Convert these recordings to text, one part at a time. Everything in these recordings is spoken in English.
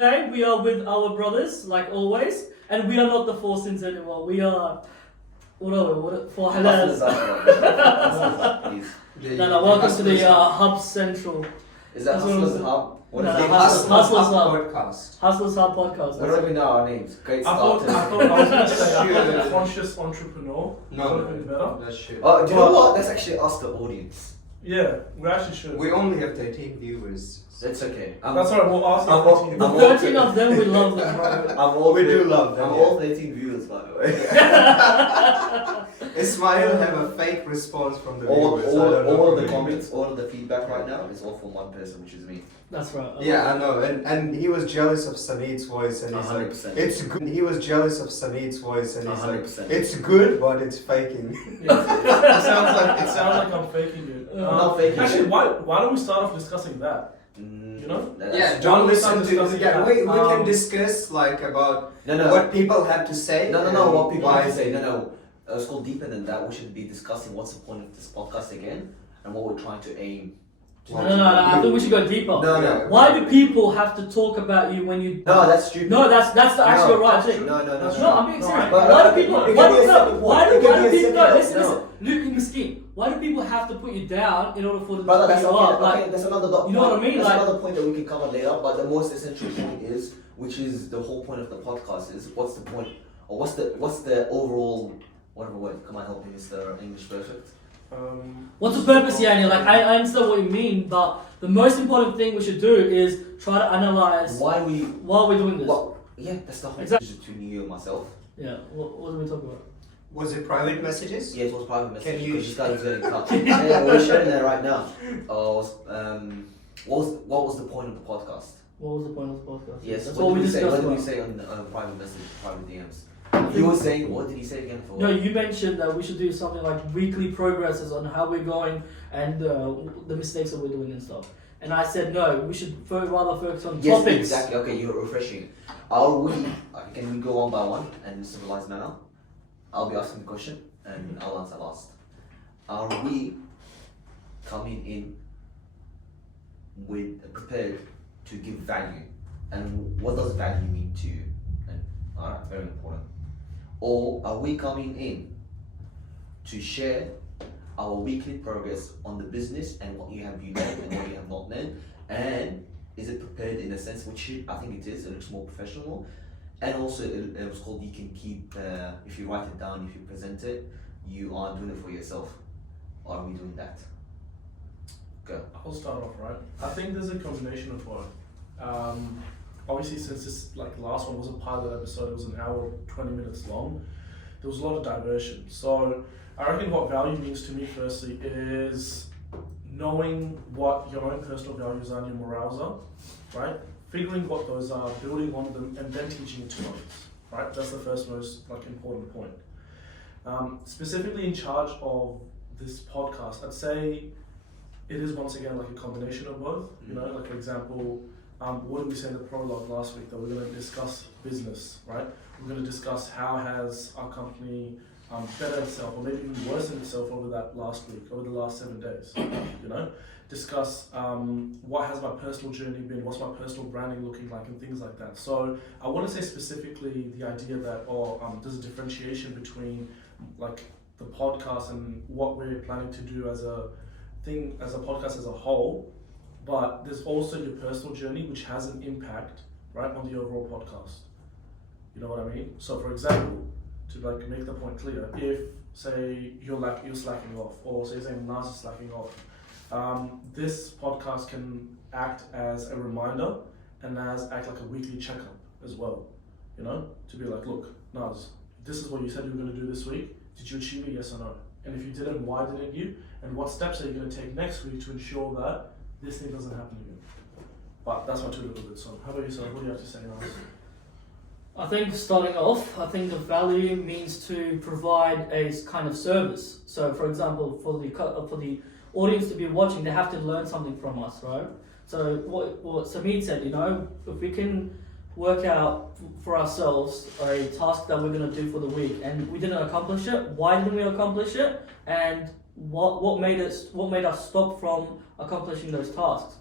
Today we are with our brothers, like always, and we are not the Four Sins anymore. We are for halal. No, welcome to the Hub Central. Is that Hustlers Hub? What is No, it? Hustlers Hub podcast. Hustlers Hub podcast. What do we know our names? Great I start. thought I was going to say a conscious entrepreneur. No, Would have been better. That's shit. Oh, do you know what? That's actually us, the audience. Yeah, we actually should. We only have 13 viewers. That's okay. That's alright, we'll ask I'm you. all- The I'm 13 of them, we love them, bro. We do love them, I'm yeah. all 13 viewers, by the way. Ismail have a fake response from the all viewers. I don't know all of the who- comments, all of the feedback right now is all from one person, which is me. That's right. Yeah, I know, and he was jealous of Sameed's voice, and he's 100%. like, it's good. He was jealous of Sameed's voice, and he's like, 100%. it's good, but it's faking. Yeah. It sounds like I'm faking it. I'm not faking Actually, it. why don't we start off discussing that? You know? That's- John, we listen start to. discussing Yeah, that. we can discuss like about No. what people have to say. No, and what people why- have to say. No. It's called deeper than that. We should be discussing what's the point of this podcast again and what we're trying to aim to. No, I think we should go deeper. No. Why do people have to talk about you when you? No, that's stupid. No, that's the actual right thing. No. No, I'm being serious. No, Why do people? it Why can be a do second why point. It do can be a people? No, second- listen. no. Luke in the scheme. Why do people have to put you down in order for them Brother, to that's put you up? okay. Like, That's another you know what I mean? That's Like- another point that we can cover later. But the most essential point is, which is the whole point of the podcast, is what's the point, or what's the overall, whatever word. Come on, help me, Mr. English Perfect. what's the purpose here? And you're like, I understand what you mean, but the most important thing we should do is try to analyze Why we? why we're doing this. Well, yeah, that's the whole Exactly. decision between you and myself. Yeah. What are we talking about? Was it private messages? Yeah, it was private message. Can you because this guy was getting cut. Yeah, we're sharing that right now. What was the point of the podcast? What was the point of the podcast? Yes. That's What what did we we say? What discussed. did we about. say on a private message, private DMs? You were saying, what did he say again? For No, you mentioned that we should do something like weekly progresses on how we're going and the mistakes that we're doing and stuff. And I said no, we should rather focus on Yes, topics. exactly. Okay, you're refreshing. Are we? Can we go one by one and civilized manner? I'll be asking the question and I'll answer last. Are we coming in with prepared to give value? And what does value mean to you? And alright, very important. Or are we coming in to share our weekly progress on the business and what you have learned and what you have not learned? And is it prepared in a sense, which I think it is, it looks more professional. And also it was called, you can keep, if you write it down, if you present it, you are doing it for yourself. Or are we doing that? Go. I'll start off, right? I think there's a combination of both. Obviously, since this the last one was a pilot episode, it was an hour 20 minutes long. There was a lot of diversion. So I reckon what value means to me firstly is knowing what your own personal values are and your morals are, right? Figuring what those are, building on them, and then teaching it to others, right? That's the first most important point. Specifically in charge of this podcast, I'd say it is once again a combination of both. You know, for example, what did we say in the prologue last week? That we're going to discuss business, right? We're going to discuss how has our company bettered itself, or maybe even worsened itself over that last week, over the last 7 days. You know, discuss what has my personal journey been, what's my personal branding looking like, and things like that. So I want to say specifically the idea that there's a differentiation between the podcast and what we're planning to do as a thing, as a podcast as a whole. But there's also your personal journey, which has an impact, right, on the overall podcast. You know what I mean? So, for example, to make the point clear, if say you're slacking off, or say Nas is slacking off, this podcast can act as a reminder and act like a weekly checkup as well. You know, to be like, look, Nas, this is what you said you were going to do this week. Did you achieve it? Yes or no? And if you didn't, why didn't you? And what steps are you going to take next week to ensure that this thing doesn't happen again? But that's my two little bits. So how about yourself? What do you have to say, Nas? I think starting off, I think the value means to provide a kind of service. So, for example, for the audience to be watching, they have to learn something from us, right? So, what Sameed said, you know, if we can work out for ourselves a task that we're going to do for the week, and we didn't accomplish it, why didn't we accomplish it, and what made us stop from accomplishing those tasks?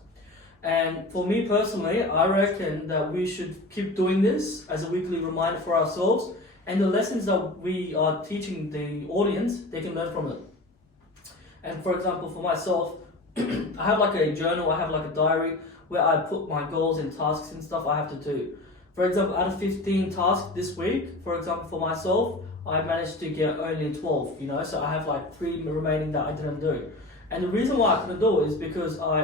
And for me personally, I reckon that we should keep doing this as a weekly reminder for ourselves, and the lessons that we are teaching the audience, they can learn from it. And for example, for myself, I have like a journal, I have like a diary where I put my goals and tasks and stuff I have to do. For example, out of 15 tasks this week, for example, for myself, I managed to get only 12, so I have like 3 remaining that I didn't do. And the reason why I couldn't do it is because I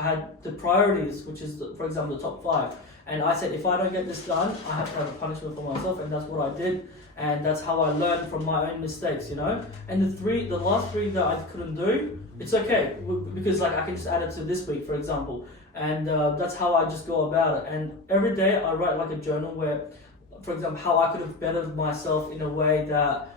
had the priorities, which is, for example, the top 5. And I said, if I don't get this done, I have to have a punishment for myself, and that's what I did. And that's how I learned from my own mistakes, And the last 3 that I couldn't do, it's okay, because like I can just add it to this week, for example. And that's how I just go about it. And every day I write like a journal where, for example, how I could have bettered myself in a way that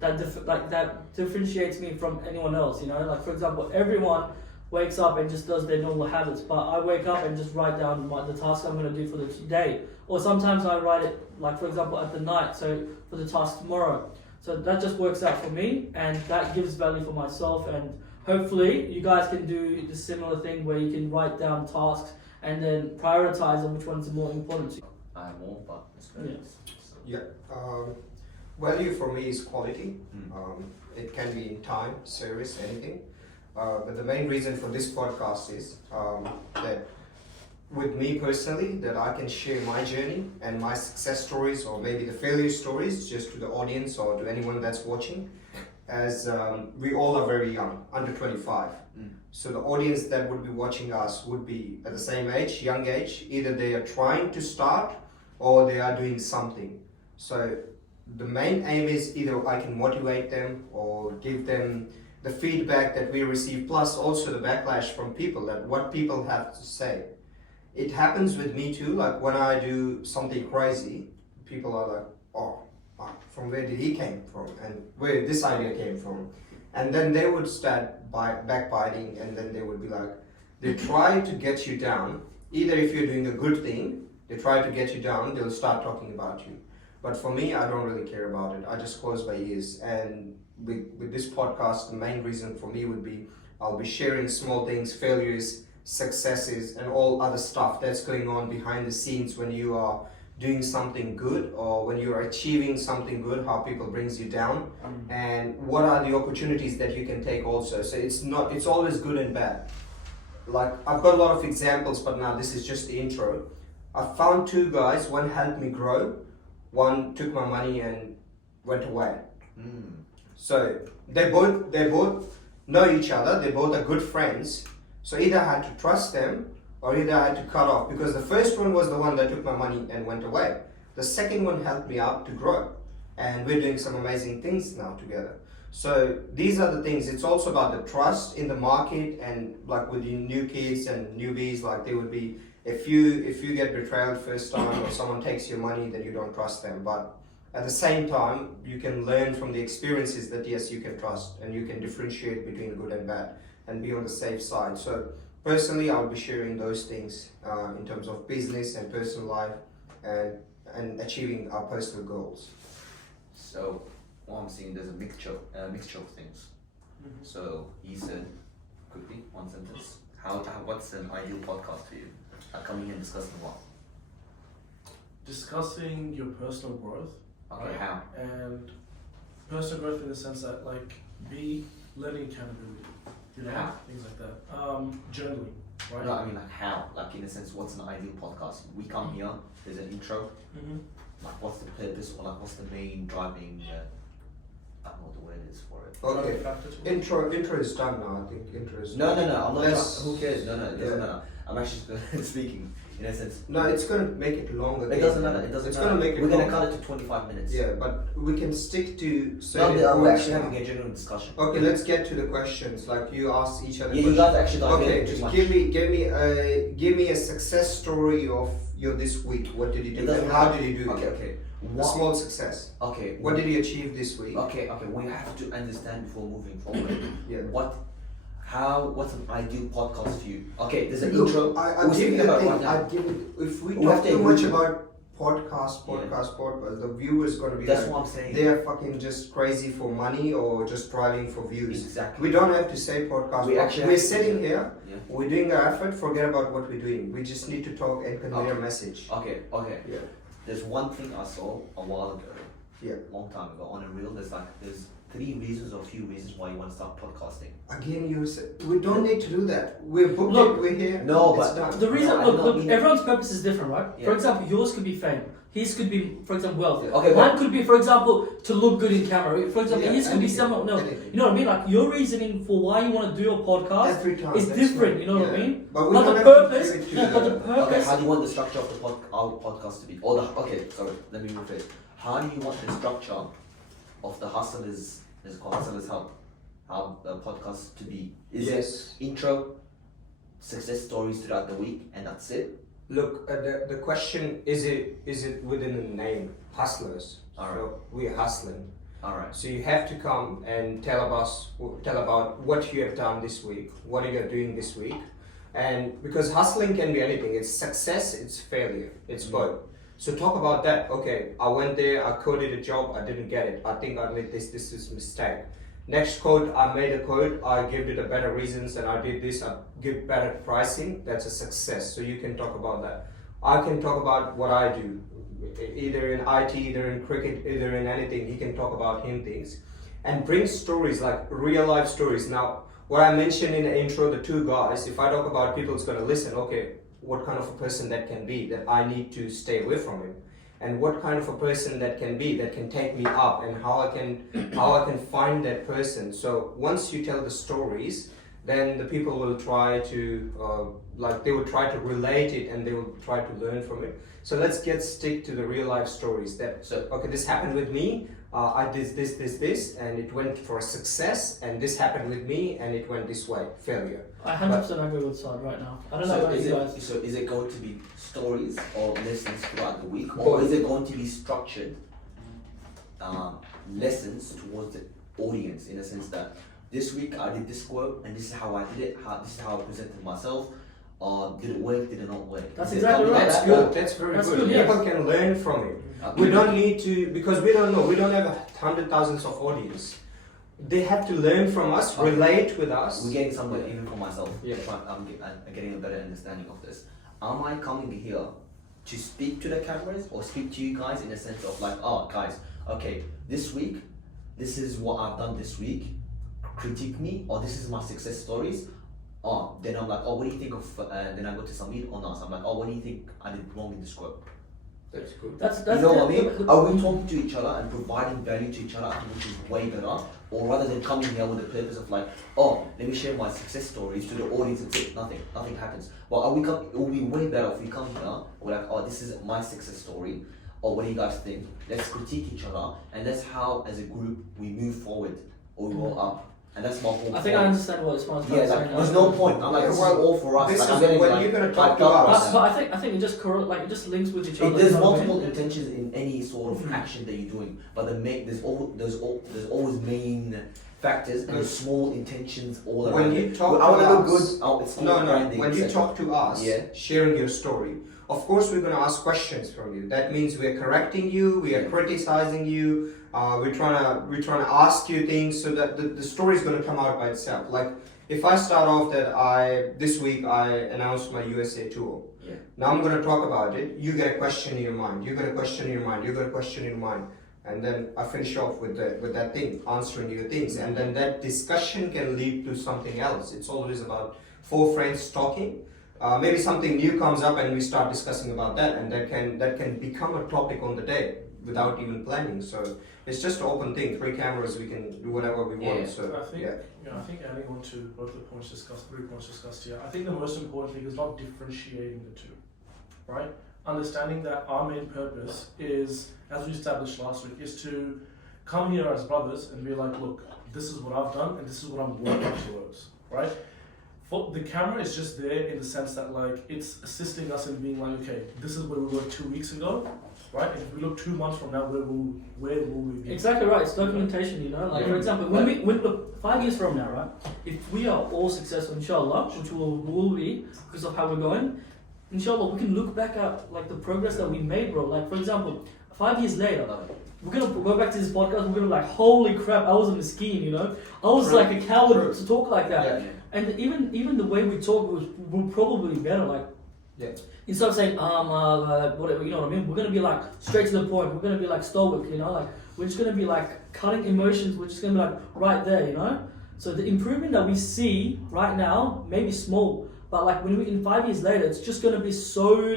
that differentiates me from anyone else, Like for example, everyone wakes up and just does their normal habits, but I wake up and just write down the task I'm going to do for the day. Or sometimes I write it, like for example, at the night, so for the task tomorrow. So that just works out for me, and that gives value for myself. And hopefully you guys can do the similar thing where you can write down tasks and then prioritize on which ones are more important to you. I have more, but it's Yeah. Yeah. Value for me is quality. It can be in time, service, anything. But the main reason for this podcast is that with me personally, that I can share my journey and my success stories, or maybe the failure stories, just to the audience or to anyone that's watching, as we all are very young, under 25. So the audience that would be watching us would be at the same age, young age. Either they are trying to start or they are doing something. So the main aim is either I can motivate them or give them the feedback that we receive, plus also the backlash from people, that what people have to say. It happens with me too, like when I do something crazy, people are like, oh, from where did he came from, and where this idea came from. And then they would start backbiting, and then they would be like, they try to get you down. Either if you're doing a good thing, they try to get you down, they'll start talking about you. But for me, I don't really care about it. I just close my ears. And with this podcast, the main reason for me would be I'll be sharing small things, failures, successes, and all other stuff that's going on behind the scenes when you are doing something good, or when you are achieving something good, how people brings you down, and what are the opportunities that you can take also. So it's always good and bad. Like I've got a lot of examples, but now this is just the intro. I found 2 guys, one helped me grow, one took my money and went away. So they both know each other, they both are good friends. So either I had to trust them or either I had to cut off, because the first one was the one that took my money and went away. The second one helped me out to grow, and we're doing some amazing things now together. So these are the things. It's also about the trust in the market, and like with the new kids and newbies, like they would be, if you get betrayed first time or someone takes your money, then you don't trust them. But at the same time, you can learn from the experiences that yes, you can trust, and you can differentiate between good and bad and be on the safe side. So personally, I'll be sharing those things in terms of business and personal life, and achieving our personal goals. So what I'm seeing, there's a mixture of things. So he said, quickly, one sentence, what's an ideal podcast for you? Coming here and discussing what? Discussing your personal growth. Okay, right? how? And personal growth in the sense that like learning accountability, How? things like that. Journaling, right? No, I mean like how? Like in a sense, what's an ideal podcast? We come here, there's an intro. Like what's the purpose, or like what's the main driving? I don't know what the word is for it. Okay. Intro is done now. I think intro is. No. I'm not. Let's- Who cares? No. It doesn't Yeah. matter. I'm actually speaking in a sense. No, it's gonna make it longer. It doesn't matter. It doesn't It's matter. gonna make it We're gonna longer. cut it to 25 minutes. Yeah, but we can stick to No, certain we're points actually now. having a genuine discussion. Okay, let's get to the questions. Like you ask each other. Yeah, you questions. guys actually got Okay, too just much. give me a success story of your this week. What did you It do? doesn't And how matter. did you do Okay, it? okay. A small success. Okay. What did you achieve this week? Okay. We have to understand before moving forward. Yeah. What's an ideal podcast for you? Okay, there's an Look, intro. I'm We're giving speaking a about thing. right now. I'd give it, if we We have talk to too agree. much about podcast. The viewers gonna be That's like, what I'm saying. they are fucking just crazy for money or just driving for views. Exactly. We don't have to say podcast. We're sitting here. Yeah. We're doing our effort. Forget about what we're doing. We just need to talk and convey a message. Okay. Yeah. There's one thing I saw a while ago. Yeah. Long time ago on a reel. There's 3 reasons or few reasons why you want to start podcasting. Again, you said we don't need to do that. We're booked. Look, We're here. No, it's but done. The reason, No, I look, don't mean- everyone's purpose is different, right? Yeah. For example, yours could be fame. His could be, for example, wealth. Okay, Mine could be, for example, to look good in camera. For example, Yeah, his could be anything, someone. No, anything. you know what I mean? Like your reasoning for why you want to do a podcast Every time is that's different. not- You know what I yeah. mean? But we But don't the have to purpose, give it to but the the- Okay, purpose. how do you want the structure of our podcast to be? Let me rephrase. How do you want the structure of the Hustlers, it's called Hustlers Hub, how the podcast to be? Is Yes. it intro, success stories throughout the week, and that's it? Look, the question is it within the name hustlers? Alright. So we're hustling. Alright. So you have to come and tell about what you have done this week, what you are doing this week, and because hustling can be anything. It's success, it's failure, it's both. So talk about that. Okay, I went there, I coded a job, I didn't get it. I think I made this is mistake. Next code, I made a code, I gave it a better reasons, and I did this, I give better pricing. That's a success. So you can talk about that. I can talk about what I do, either in IT, either in cricket, either in anything. He can talk about him things, and bring stories like real life stories. Now, what I mentioned in the intro, the 2 guys. If I talk about people's gonna listen. Okay, what kind of a person that can be that I need to stay away from him. And what kind of a person that can be that can take me up, and how I can find that person. So once you tell the stories, then the people will try to they will try to relate it, and they will try to learn from it. So let's stick to the real life stories. That so okay, this happened with me. I did this, and it went for a success. And this happened with me, and it went this way, failure. I 100% agree with Saad right now. I don't know So about you guys. is it going to be stories or lessons throughout the week, or Both. is it going to be structured lessons towards the audience, in a sense that this week I did this quote and this is how I did it, this is how I presented myself, did it work, did it not work? That's Is it exactly something right. like That's that? good. That's very That's good. good, yes. People can learn from it. Okay. We don't need to, because we don't know. We don't have 100,000 of audience. They have to learn from us, Okay. relate with us. We're getting somewhere, even for myself. Yeah. I'm getting a better understanding of this. Am I coming here to speak to the cameras or speak to you guys in a sense of like, oh guys, okay, this week, this is what I've done this week, critique me, or this is my success stories. Oh, then I'm like, oh, what do you think of, then I go to Samir or not, I'm like, oh, what do you think I did wrong in this quote? That's good. That's You know what I the- mean? Are we talking to each other and providing value to each other, I think, which is way better? Or rather than coming here with the purpose of like, oh, let me share my success stories to the audience and say nothing happens. Well, it will be way better if we come here, we're like, oh, this is my success story, or what do you guys think? Let's critique each other, and that's how, as a group, we move forward or we go up. And that's my whole I think I understand what Ismail's trying Yeah, to say like, now. there's no point. I'm like, this is all for us. This Like, is I'm getting, when like, you're gonna talk to hyped up us. right But now. I think it just it just links with each other. There's you know what I multiple mean? intentions in any sort of action that you're doing, but there's always main factors and there's small intentions all around. When you it. talk I want to to look good. us, Oh, it's all No, branding, when you etc. talk to us, Yeah. sharing your story, of course we're going to ask questions from you. That means we're correcting you, we are Yeah. criticizing you, we're trying to ask you things so that the story is going to come out by itself. Like if I start off that this week I announced my USA tour. Yeah. Now I'm going to talk about it. You get a question in your mind. You get a question in your mind. You get a question in your mind. And then I finish off with that thing, answering your things. And then that discussion can lead to something else. It's always about 4 friends talking. Maybe something new comes up and we start discussing about that, and that can become a topic on the day without even planning. So it's just an open thing. 3 cameras, we can do whatever we want. Yeah. So I think, yeah. I think adding on to both the points discussed, 3 points discussed here, I think the most important thing is not differentiating the two, right? Understanding that our main purpose is, as we established last week, is to come here as brothers and be like, look, this is what I've done and this is what I'm working towards, right? The camera is just there in the sense that like it's assisting us in being like, okay, this is where we were 2 weeks ago, right? And if we look 2 months from now, where will we be? Exactly right. It's documentation, you know. Like for example, when look 5 years from now, right? If we are all successful, inshallah, which we will be because of how we're going, inshallah, we can look back at like the progress that we made, bro. Like for example, 5 years later, we're gonna go back to this podcast. We're gonna be like, holy crap, I was a miskin, you know. I was like a coward to talk like that. Yeah. And even the way we talk was probably better. Like, instead of saying whatever, you know what I mean. We're gonna be like straight to the point. We're gonna be like stoic, you know. Like we're just gonna be like cutting emotions. We're just gonna be like right there, you know. So the improvement that we see right now may be small, but like when we in 5 years later, it's just gonna be so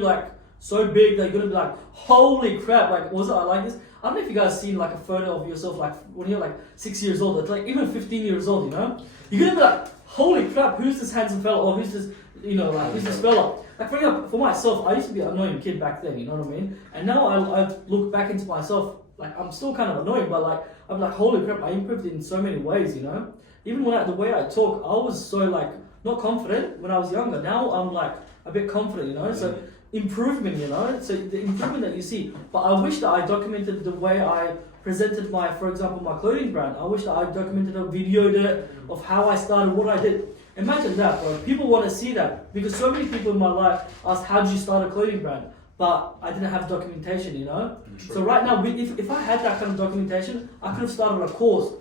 big that you're gonna be like, holy crap! Like, was it I like this? I don't know if you guys seen like a photo of yourself like when you're like 6 years old. It's like even 15 years old, you know. You're gonna be like, holy crap! Who's this handsome fella? Or who's this, you know, like who's this fella? Like for example, for myself, I used to be an annoying kid back then. You know what I mean? And now I look back into myself. Like I'm still kind of annoying, but like I'm like, holy crap! I improved in so many ways, you know. Even when the way I talk, I was so like not confident when I was younger. Now I'm like a bit confident, you know. So improvement, you know. So the improvement that you see. But I wish that I documented the way I presented for example, my clothing brand. I wish that I documented or videoed it of how I started, what I did. Imagine that, bro. People want to see that because so many people in my life asked, how did you start a clothing brand? But I didn't have documentation, you know. So right now, if I had that kind of documentation, I could have started a course.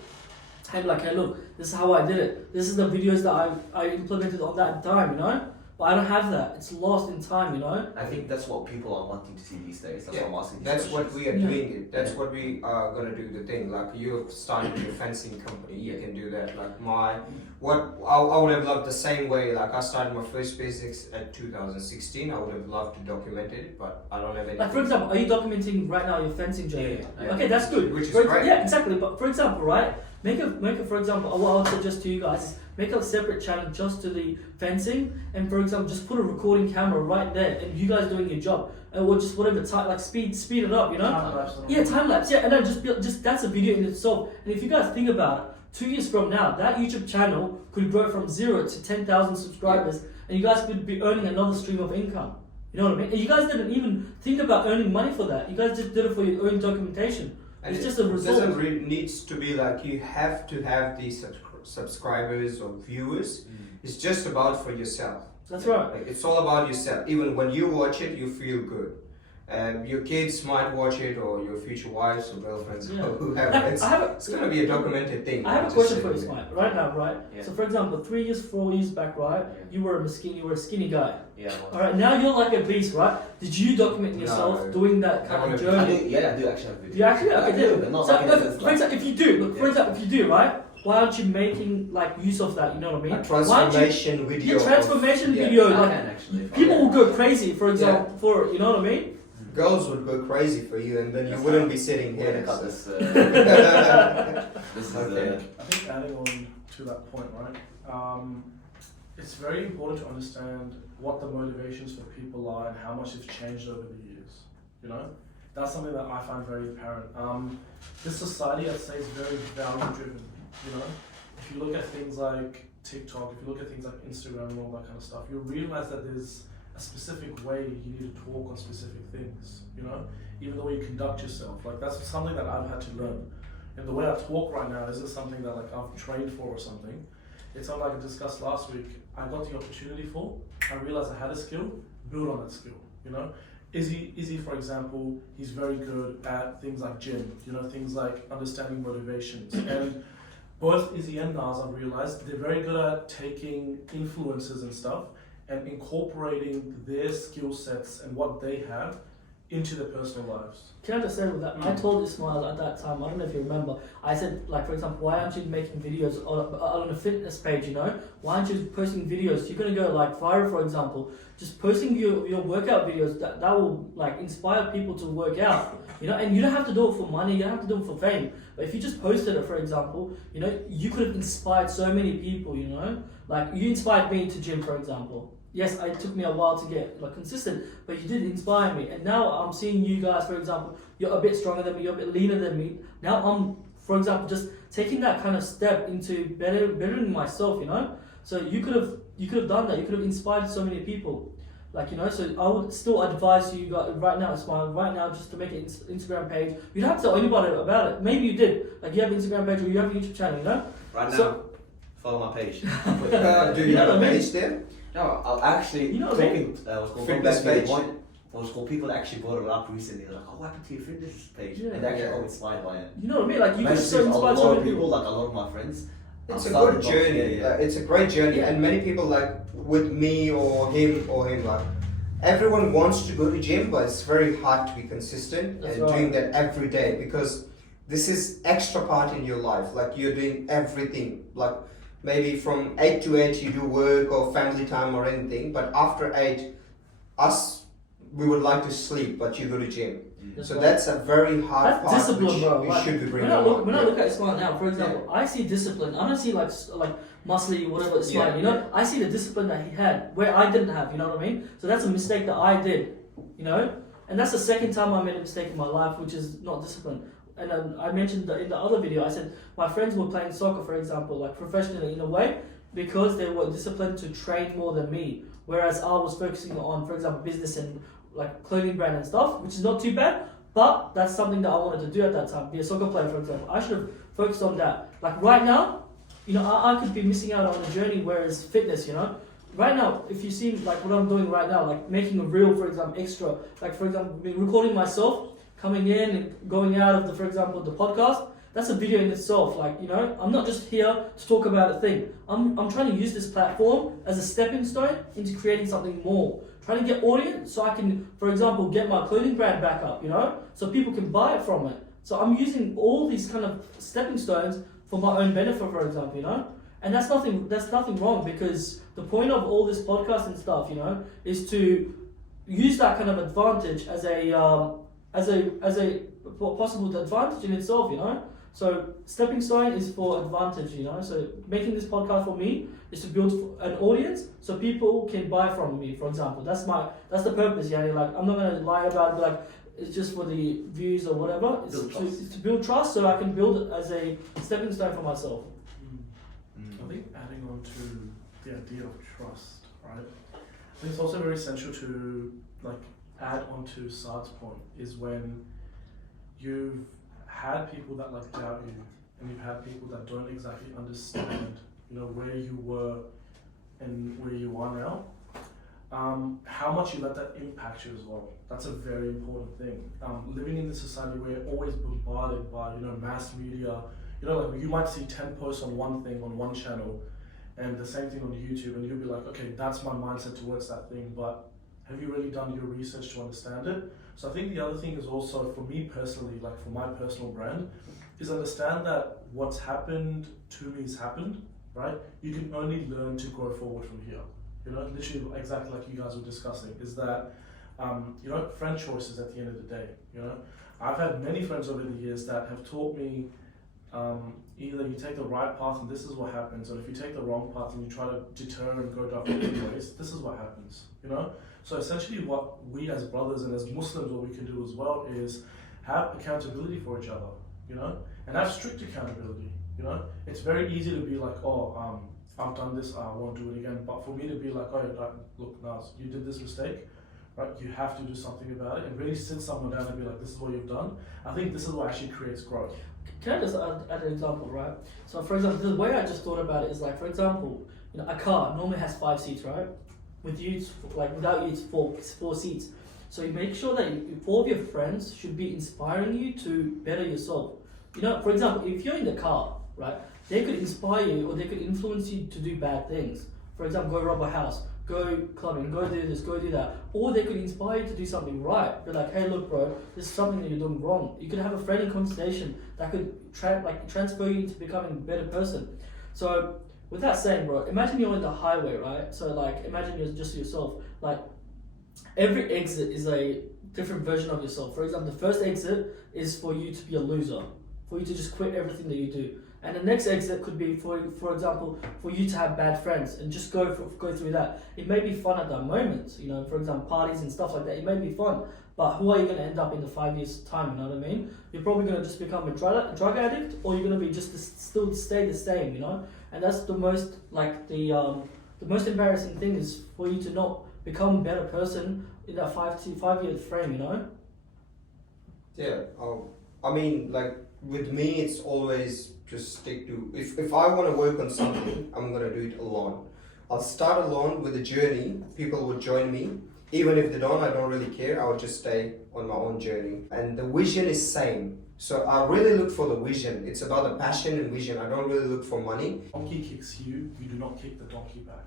And like, hey, look, this is how I did it. This is the videos that I implemented on that time, you know. But I don't have that. It's lost in time, you know. I think that's what people are wanting to see these days. That's what I'm asking. That's what we are doing. That's what we are gonna do. The thing, like you've started your fencing company, you can do that. Like I would have loved the same way. Like I started my first basics at 2016. I would have loved to document it, but I don't have any. Like for example, are you documenting right now your fencing journey? Yeah. Okay, that's good. Which is great. Yeah, exactly. But for example, right? Make a for example, what I would suggest to you guys is make a separate channel just to the fencing, and for example, just put a recording camera right there, and you guys doing your job, or just whatever time, like speed it up, you know? Time lapse, and then just that's a video in itself. And if you guys think about it, 2 years from now, that YouTube channel could grow from 0 to 10,000 subscribers, and you guys could be earning another stream of income. You know what I mean? And you guys didn't even think about earning money for that. You guys just did it for your own documentation. And it's just a result. It doesn't really needs to be like you have to have these subscribers or viewers. It's just about for yourself. That's right. Like, it's all about yourself. Even when you watch it, you feel good. Your kids might watch it, or your future wives or girlfriends, or whoever. It's going to be a documented thing. I have a question for you, Smile. Right now, right? Yeah. So, for example, 3 years, 4 years back, right? Yeah. You were a skinny guy. Yeah. All right. Now you're like a beast, right? Did you document yourself doing that kind of journey? I do actually have videos. Do you actually? Okay, do, but not so, like look, for example, if you do, if you do, right? Why aren't you making like use of that? You know what I mean? A transformation video. Yeah, transformation video. I Like, can actually. people will go crazy. For example, for you know what I mean? Girls would go crazy for you, and then you wouldn't be sitting We're here. gonna cut this. This is Okay. I think adding on to that point, right? It's very important to understand what the motivations for people are and how much it's changed over the years. You know, that's something that I find very apparent. This society, I'd say, is very value-driven. You know, if you look at things like TikTok, if you look at things like Instagram and all that kind of stuff, you'll realize that there's a specific way you need to talk on specific things, you know, even the way you conduct yourself. Like that's something that I've had to learn. And the way I talk right now isn't something that like I've trained for or something. It's something like I discussed last week. I got the opportunity for, I realized I had a skill, build on that skill, you know. Izzy, for example, he's very good at things like gym, you know, things like understanding motivations. And both Izzy and Naz, I've realized, they're very good at taking influences and stuff and incorporating their skill sets and what they have into their personal lives. Can I just say with that? I told Ismail at that time, I don't know if you remember, I said, like, for example, why aren't you making videos on a fitness page, you know? Why aren't you posting videos? You're going to go, like, viral, for example. Just posting your workout videos, that will, like, inspire people to work out, you know? And you don't have to do it for money, you don't have to do it for fame. But if you just posted it, for example, you know, you could have inspired so many people, you know? Like, you inspired me to gym, for example. Yes, it took me a while to get like consistent, but you did inspire me. And now I'm seeing you guys, for example, you're a bit stronger than me, you're a bit leaner than me. Now I'm, for example, just taking that kind of step into bettering myself, you know? So you could have done that. You could have inspired so many people. Like, you know, so I would still advise you guys right now, just to make an Instagram page. You don't have to tell anybody about it. Maybe you did. Like, you have an Instagram page or you have a YouTube channel, you know? Right now, So, follow my page. Do you have a page there? No, I actually You know what I talking was called Fitness page. was called people that actually brought it up recently. They're like, oh, what happened to your fitness page? Yeah. And they actually Yeah. got inspired by it. You know what I mean? Like you can Managed so to- a inspire lot so of many people, people. like a lot of my friends. It's a started good off- journey. yeah. It's a great journey, Yeah. and many people like with me or him, like everyone wants to go to gym, but it's very hard to be consistent That's and right. doing that every day because this is extra part in your life. Like you're doing everything. Like maybe from 8 to 8 you do work or family time or anything, but after 8, we would like to sleep, but you go to gym. So right. that's a very hard That's part discipline, which bro. we Like, should be bringing when I look, on. when I Yeah. look at Smart now, for example, I see discipline. I don't see like muscly whatever Smart. Yeah, You know, I see the discipline that he had where I didn't have. You know what I mean? So that's a mistake that I did. You know, and that's the second time I made a mistake in my life, which is not discipline. And I mentioned that in the other video, I said my friends were playing soccer, for example, like professionally in a way, because they were disciplined to train more than me. Whereas I was focusing on, for example, business and like clothing brand and stuff, which is not too bad. But that's something that I wanted to do at that time, be a soccer player, for example. I should have focused on that. Like right now, you know, I could be missing out on a journey, whereas fitness, you know. Right now, if you see like what I'm doing right now, like making a reel, for example, extra, like for example, recording myself, coming in and going out of the, for example, the podcast, that's a video in itself. Like, you know, I'm not just here to talk about a thing. I'm trying to use this platform as a stepping stone into creating something more. Trying to get audience so I can, for example, get my clothing brand back up, you know, so people can buy it from it. So I'm using all these kind of stepping stones for my own benefit, for example, you know, and that's nothing wrong because the point of all this podcast and stuff, you know, is to use that kind of advantage as a possible advantage in itself, you know. So stepping stone is for advantage, you know. So making this podcast for me is to build an audience so people can buy from me, for example. That's the purpose, yeah. Like I'm not gonna lie about it, like it's just for the views or whatever. It's to build trust so I can build it as a stepping stone for myself. I think adding on to the idea of trust, right? I think it's also very essential to like add on to Saad's point is when you've had people that like doubt you and you've had people that don't exactly understand, you know, where you were and where you are now, how much you let that impact you as well. That's a very important thing. Living in this society where you're always bombarded by, you know, mass media, you know, like you might see 10 posts on one thing on one channel and the same thing on YouTube and you'll be like, okay, that's my mindset towards that thing, but have you really done your research to understand it? So I think the other thing is also, for me personally, like for my personal brand, is understand that what's happened to me has happened, right? You can only learn to grow forward from here. You know, literally exactly like you guys were discussing, is that, you know, friend choices at the end of the day, you know? I've had many friends over the years that have taught me either you take the right path and this is what happens, or if you take the wrong path and you try to deter and go different ways, this is what happens, you know? So essentially what we as brothers and as Muslims, what we can do as well is have accountability for each other, you know? And have strict accountability, you know? It's very easy to be like, oh, I've done this, I won't do it again. But for me to be like, oh, look, Naz, you did this mistake, right? You have to do something about it and really sit someone down and be like, this is what you've done. I think this is what actually creates growth. Can I just add an example, right? So for example, the way I just thought about it is like, for example, you know, a car normally has 5 seats, right? With you, it's like without you, it's four seats. So you make sure that 4 of your friends should be inspiring you to better yourself. You know, for example, if you're in the car, right, they could inspire you or they could influence you to do bad things. For example, go rob a house, go clubbing, go do this, go do that. Or they could inspire you to do something right. Be like, hey, look, bro, this is something that you're doing wrong. You could have a friendly conversation that could transfer you into becoming a better person. So with that saying, bro, imagine you're on the highway, right? So like, imagine you're just yourself. Like, every exit is a different version of yourself. For example, the first exit is for you to be a loser, for you to just quit everything that you do. And the next exit could be, for example, for you to have bad friends and just go through that. It may be fun at that moment, you know, for example, parties and stuff like that. It may be fun, but who are you going to end up in the 5 years' time? You know what I mean? You're probably going to just become a drug addict, or you're going to be still stay the same, you know. And that's the most the most embarrassing thing is for you to not become a better person in that 5 year frame, you know. Yeah. I mean, like with me, it's always just stick to if I want to work on something, I'm gonna do it alone. I'll start alone with the journey. People would join me. Even if they don't, I don't really care. I would just stay on my own journey. And the vision is same. So I really look for the vision. It's about the passion and vision. I don't really look for money. Donkey kicks you, you do not kick the donkey back.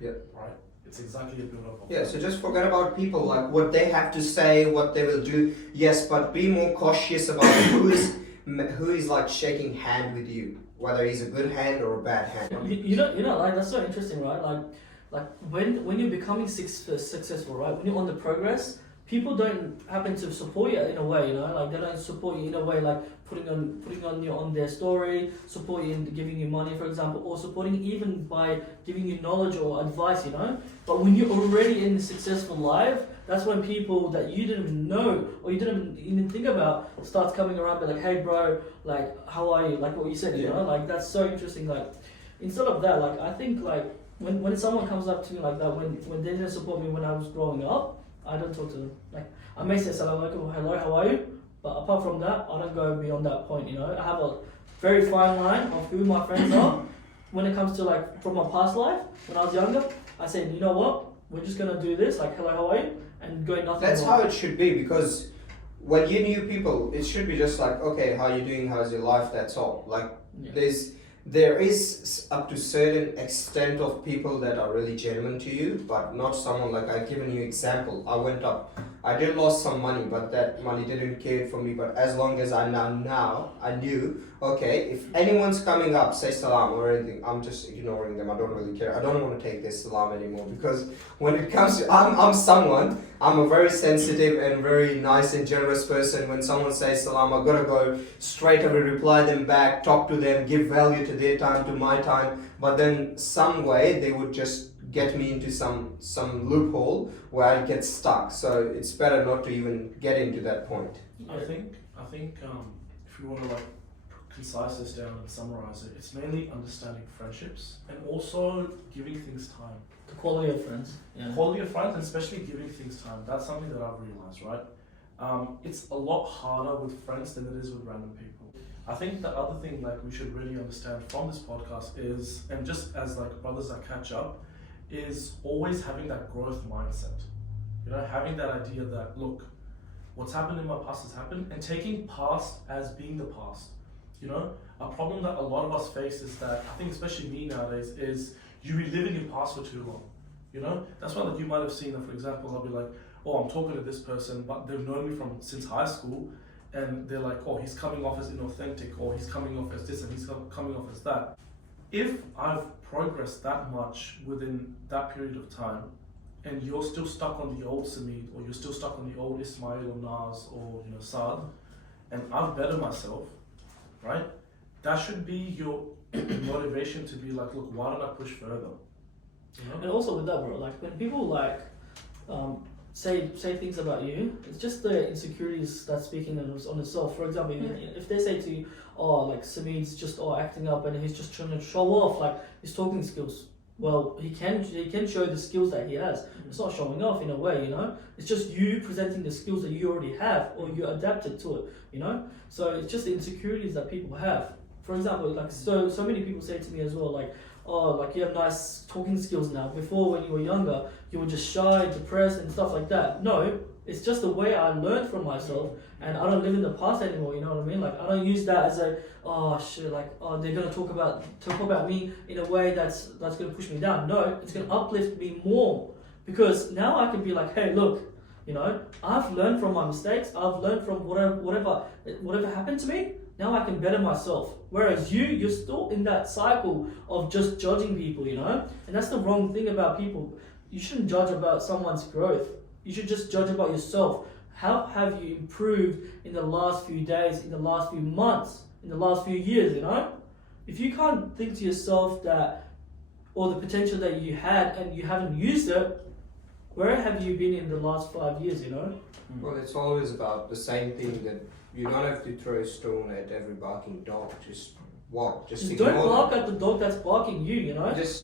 Yeah. Right? It's exactly a build-up of Yeah, so just forget about people, like what they have to say, what they will do. Yes, but be more cautious about who is like shaking hand with you, whether he's a good hand or a bad hand. You know, like that's so interesting, right? Like when you're becoming successful, right? When you're on the progress, people don't happen to support you in a way, you know, like they don't support you in a way like putting on you on their story, support you in giving you money, for example, or supporting even by giving you knowledge or advice, you know. But when you're already in a successful life, that's when people that you didn't even know or you didn't even think about starts coming around, be like, hey bro, like how are you? Like what you said, you know, like that's so interesting. Like instead of that, like I think like when someone comes up to me like that, when they didn't support me when I was growing up, I don't talk to them. Like I may say salam alaikum, hello, how are you? But apart from that, I don't go beyond that point, you know. I have a very fine line of who my friends are. When it comes to like from my past life, when I was younger, I said, you know what, we're just gonna do this, like hello, how are you? And go nothing That's more. how it should be, because when you knew people, it should be just like, okay, how you doing, how's your life, that's all. Like there is up to certain extent of people that are really genuine to you, but not someone like I've given you example. I went up, I did lost some money, but that money didn't care for me. But as long as I now I knew, okay, if anyone's coming up, say salam or anything, I'm just ignoring them. I don't really care. I don't want to take this salam anymore, because when it comes to I'm a very sensitive and very nice and generous person. When someone says salam, I gotta go straight away, reply them back, talk to them, give value to their time, to my time. But then some way they would just get me into some loophole where I get stuck. So it's better not to even get into that point. I think if you want to like concise this down and summarize it, it's mainly understanding friendships and also giving things time. The quality of friends. Yeah. Quality of friends, and especially giving things time. That's something that I've realized, right? It's a lot harder with friends than it is with random people. I think the other thing like we should really understand from this podcast is, and just as like brothers that catch up, is always having that growth mindset. You know, having that idea that look, what's happened in my past has happened, and taking past as being the past. You know, a problem that a lot of us face is that, I think especially me nowadays, is you reliving your past for too long. You know, that's why like you might have seen that, for example, I'll be like, oh, I'm talking to this person, but they've known me since high school, and they're like, oh, he's coming off as inauthentic, or he's coming off as this, and he's coming off as that. If I've progressed that much within that period of time, and you're still stuck on the old Samid, or you're still stuck on the old Ismail or Nas or Saad, and I've bettered myself, right? That should be your motivation to be like, look, why don't I push further? You know? And also with that, bro, like when people like say things about you, it's just the insecurities that's speaking on itself. For example, if they say to you, oh, like Samid's just acting up and he's just trying to show off like his talking skills. Well, he can show the skills that he has. It's not showing off in a way, you know. It's just you presenting the skills that you already have, or you adapted to it, you know. So it's just the insecurities that people have. For example, like so many people say to me as well, like, oh, like you have nice talking skills now. Before, when you were younger, you were just shy, depressed, and stuff like that. No, it's just the way I learned from myself, and I don't live in the past anymore. You know what I mean? Like I don't use that as a they're gonna talk about me in a way that's gonna push me down. No, it's gonna uplift me more, because now I can be like, hey, look, you know, I've learned from my mistakes. I've learned from whatever happened to me. Now I can better myself. Whereas you're still in that cycle of just judging people, you know? And that's the wrong thing about people. You shouldn't judge about someone's growth. You should just judge about yourself. How have you improved in the last few days, in the last few months, in the last few years, you know? If you can't think to yourself that, or the potential that you had and you haven't used it, where have you been in the last 5 years, you know? Well, it's always about the same thing, that you don't have to throw a stone at every barking dog. Just walk. Just Don't ignore bark them. at the dog that's barking you, you know? Just